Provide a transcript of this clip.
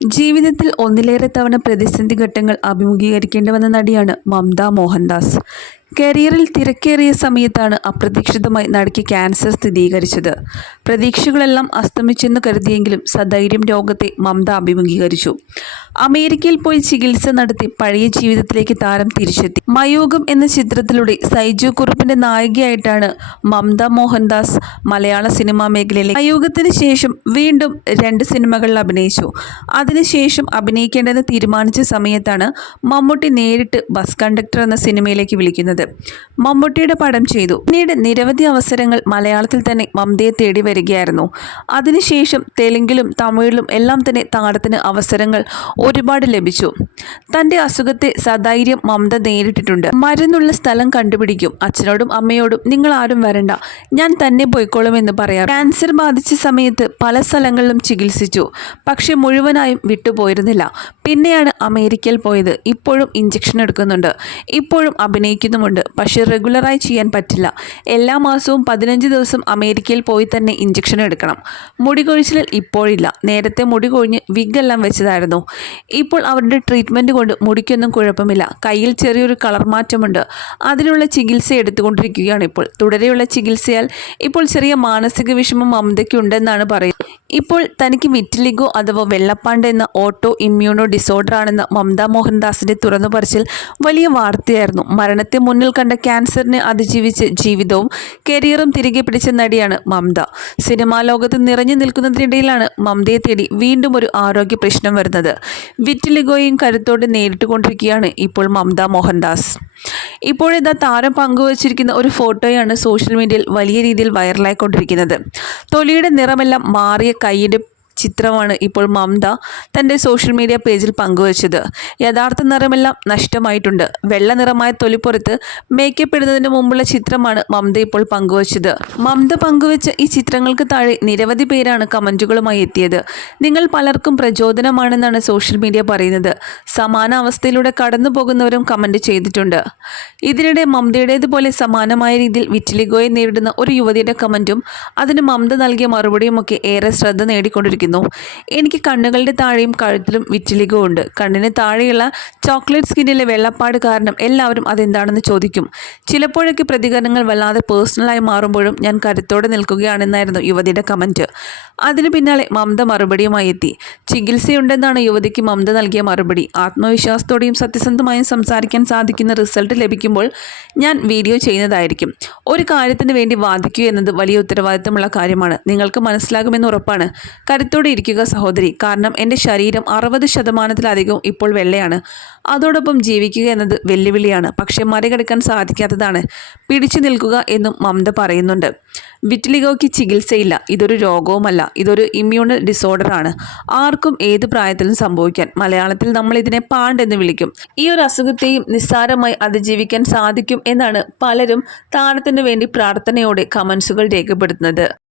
ജീവിതത്തിൽ ഒന്നിലേറെ തവണ പ്രതിസന്ധി ഘട്ടങ്ങൾ അഭിമുഖീകരിക്കേണ്ടി വന്ന നടിയാണ് മമത മോഹൻദാസ്. കരിയറിൽ തിരക്കേറിയ സമയത്താണ് അപ്രതീക്ഷിതമായി നടിക്ക് ക്യാൻസർ സ്ഥിരീകരിച്ചത്. പ്രതീക്ഷകളെല്ലാം അസ്തമിച്ചെന്ന് കരുതിയെങ്കിലും സധൈര്യം രോഗത്തെ മമത അഭിമുഖീകരിച്ചു. അമേരിക്കയിൽ പോയി ചികിത്സ നടത്തി പഴയ ജീവിതത്തിലേക്ക് താരം തിരിച്ചെത്തി. മയൂകം എന്ന ചിത്രത്തിലൂടെ സൈജു കുറുപ്പിന്റെ നായികയായിട്ടാണ് മമത മോഹൻദാസ് മലയാള സിനിമാ മേഖലയിലെ മയൂകത്തിന് ശേഷം വീണ്ടും രണ്ട് സിനിമകളിൽ അഭിനയിച്ചു. അതിനുശേഷം അഭിനയിക്കേണ്ടെന്ന് തീരുമാനിച്ച സമയത്താണ് മമ്മൂട്ടി നേരിട്ട് ബസ് കണ്ടക്ടർ എന്ന സിനിമയിലേക്ക് വിളിക്കുന്നത്. മമ്മൂട്ടിയുടെ പടം ചെയ്തു. പിന്നീട് നിരവധി അവസരങ്ങൾ മലയാളത്തിൽ തന്നെ മമതയെ തേടി വരികയായിരുന്നു. അതിനുശേഷം തെലുങ്കിലും തമിഴിലും എല്ലാം തന്നെ താരത്തിന് അവസരങ്ങൾ ഒരുപാട് ലഭിച്ചു. തന്റെ അസുഖത്തെ സധൈര്യം മമത നേരിട്ടിട്ടുണ്ട്. മരുന്നുള്ള സ്ഥലം കണ്ടുപിടിക്കും. അച്ഛനോടും അമ്മയോടും നിങ്ങൾ ആരും വരണ്ട. ഞാൻ തന്നെ പോയിക്കോളുമെന്ന് പറയാം ക്യാൻസർ ബാധിച്ച സമയത്ത് പല സ്ഥലങ്ങളിലും ചികിത്സിച്ചു. പക്ഷെ മുഴുവനായും വിട്ടുപോയിരുന്നില്ല. പിന്നെയാണ് അമേരിക്കയിൽ പോയത്. ഇപ്പോഴും ഇഞ്ചക്ഷൻ എടുക്കുന്നുണ്ട്. ഇപ്പോഴും അഭിനയിക്കുന്നുമുണ്ട്. പക്ഷേ റെഗുലറായി ചെയ്യാൻ പറ്റില്ല. എല്ലാ മാസവും പതിനഞ്ച് ദിവസം അമേരിക്കയിൽ പോയി തന്നെ ഇഞ്ചക്ഷൻ എടുക്കണം. മുടി കൊഴിച്ചിൽ ഇപ്പോഴില്ല. നേരത്തെ മുടി കൊഴിഞ്ഞ് വിഗെല്ലാം വെച്ചതായിരുന്നു. ഇപ്പോൾ അവരുടെ ട്രീറ്റ്മെന്റ് കൊണ്ട് മുടിക്കൊന്നും കുഴപ്പമില്ല. കയ്യിൽ ചെറിയൊരു കളർ മാറ്റമുണ്ട്. അതിനുള്ള ചികിത്സ എടുത്തുകൊണ്ടിരിക്കുകയാണ് ഇപ്പോൾ. തുടരെയുള്ള ചികിത്സയാൽ ഇപ്പോൾ ചെറിയ മാനസിക വിഷമം മമതയ്ക്കുണ്ടെന്നാണ് പറയുന്നത്. ഇപ്പോൾ തനിക്ക് വിറ്റിലിഗോ അഥവാ വെള്ളപ്പാണ്ട് എന്ന ഓട്ടോ ഇമ്മ്യൂണോ ഡിസോർഡർ ആണെന്ന മമതാ മോഹൻദാസിന്റെ തുറന്നു പറച്ചിൽ വലിയ വാർത്തയായിരുന്നു. മരണത്തെ മുന്നിൽ കണ്ട ക്യാൻസറിനെ അതിജീവിച്ച് ജീവിതവും കരിയറും തിരികെ പിടിച്ച നടിയാണ് മമത. സിനിമാ ലോകത്ത് നിറഞ്ഞു നിൽക്കുന്നതിനിടയിലാണ് മമതയെ തേടി വീണ്ടും ഒരു ആരോഗ്യ പ്രശ്നം വരുന്നത്. വിറ്റിലിഗോയും കരുത്തോടെ നേരിട്ടുകൊണ്ടിരിക്കുകയാണ് ഇപ്പോൾ മമതാ മോഹൻദാസ്. ഇപ്പോഴിതാ താരം പങ്കുവച്ചിരിക്കുന്ന ഒരു ഫോട്ടോയാണ് സോഷ്യൽ മീഡിയയിൽ വലിയ രീതിയിൽ വൈറലായിക്കൊണ്ടിരിക്കുന്നത്. തൊലിയുടെ നിറമെല്ലാം മാറിയ കൈയുടെ ചിത്രമാണ് ഇപ്പോൾ മമത തന്റെ സോഷ്യൽ മീഡിയ പേജിൽ പങ്കുവച്ചത്. യഥാർത്ഥ നിറമെല്ലാം നഷ്ടമായിട്ടുണ്ട്. വെള്ള നിറമായ തൊലിപ്പുറത്ത് മേക്കപ്പ് ഇടുന്നതിന് മുമ്പുള്ള ചിത്രമാണ് മമത ഇപ്പോൾ പങ്കുവച്ചത്. മമത പങ്കുവച്ച ഈ ചിത്രങ്ങൾക്ക് താഴെ നിരവധി പേരാണ് കമന്റുകളുമായി എത്തിയത്. നിങ്ങൾ പലർക്കും പ്രചോദനമാണെന്നാണ് സോഷ്യൽ മീഡിയ പറയുന്നത്. സമാന അവസ്ഥയിലൂടെ കടന്നു പോകുന്നവരും കമന്റ് ചെയ്തിട്ടുണ്ട്. ഇതിനിടെ മമതയുടേതുപോലെ സമാനമായ രീതിയിൽ വിറ്റിലിഗോയെ നേരിടുന്ന ഒരു യുവതിയുടെ കമന്റും അതിന് മമത നൽകിയ മറുപടിയുമൊക്കെ ഏറെ ശ്രദ്ധ നേടിക്കൊണ്ടിരിക്കുന്നു. എനിക്ക് കണ്ണുകളുടെ താഴെയും കഴുത്തിലും വിറ്റിലിഗോ ഉണ്ട് കണ്ണിന് താഴെയുള്ള ചോക്ലേറ്റ് സ്കിന്നിലെ വെള്ളപ്പാട് കാരണം എല്ലാവരും അതെന്താണെന്ന് ചോദിക്കും. ചിലപ്പോഴൊക്കെ പ്രതികരണങ്ങൾ വല്ലാതെ പേഴ്സണലായി മാറുമ്പോഴും ഞാൻ കരുത്തോടെ നിൽക്കുകയാണെന്നായിരുന്നു യുവതിയുടെ കമന്റ് അതിനു പിന്നാലെ മമത മറുപടിയുമായി എത്തി. ചികിത്സയുണ്ടെന്നാണ് യുവതിക്ക് മമത നൽകിയ മറുപടി. ആത്മവിശ്വാസത്തോടെയും സത്യസന്ധമായും സംസാരിക്കാൻ സാധിക്കുന്ന റിസൾട്ട് ലഭിക്കുമ്പോൾ ഞാൻ വീഡിയോ ചെയ്യുന്നതായിരിക്കും. ഒരു കാര്യത്തിന് വേണ്ടി വാദിക്കുക എന്നത് വലിയ ഉത്തരവാദിത്തമുള്ള കാര്യമാണ്. നിങ്ങൾക്ക് മനസ്സിലാകുമെന്ന് ഉറപ്പാണ്. കരുത്തോടെ ഇരിക്കുക സഹോദരി. കാരണം എന്റെ ശരീരം അറുപത് ശതമാനത്തിലധികവും ഇപ്പോൾ വെള്ളയാണ്. അതോടൊപ്പം ജീവിക്കുക എന്നത് വെല്ലുവിളിയാണ്. പക്ഷേ മറികടക്കാൻ സാധിക്കാത്തതാണ്. പിടിച്ചു നിൽക്കുക എന്നും മമത പറയുന്നുണ്ട്. വിറ്റിലിഗോയ്ക്ക് ചികിത്സയില്ല. ഇതൊരു രോഗവുമല്ല. ഇതൊരു ഇമ്മ്യൂണൽ ഡിസോർഡറാണ് ആർക്കും ഏത് പ്രായത്തിലും സംഭവിക്കാൻ. മലയാളത്തിൽ നമ്മൾ ഇതിനെ പാണ്ടെന്ന് വിളിക്കും. ഈ ഒരു അസുഖത്തെയും നിസ്സാരമായി അതിജീവിക്കാൻ സാധിക്കും എന്നാണ് പലരും താരത്തിന് വേണ്ടി പ്രാർത്ഥനയോടെ കമൻസുകൾ രേഖപ്പെടുത്തുന്നത്.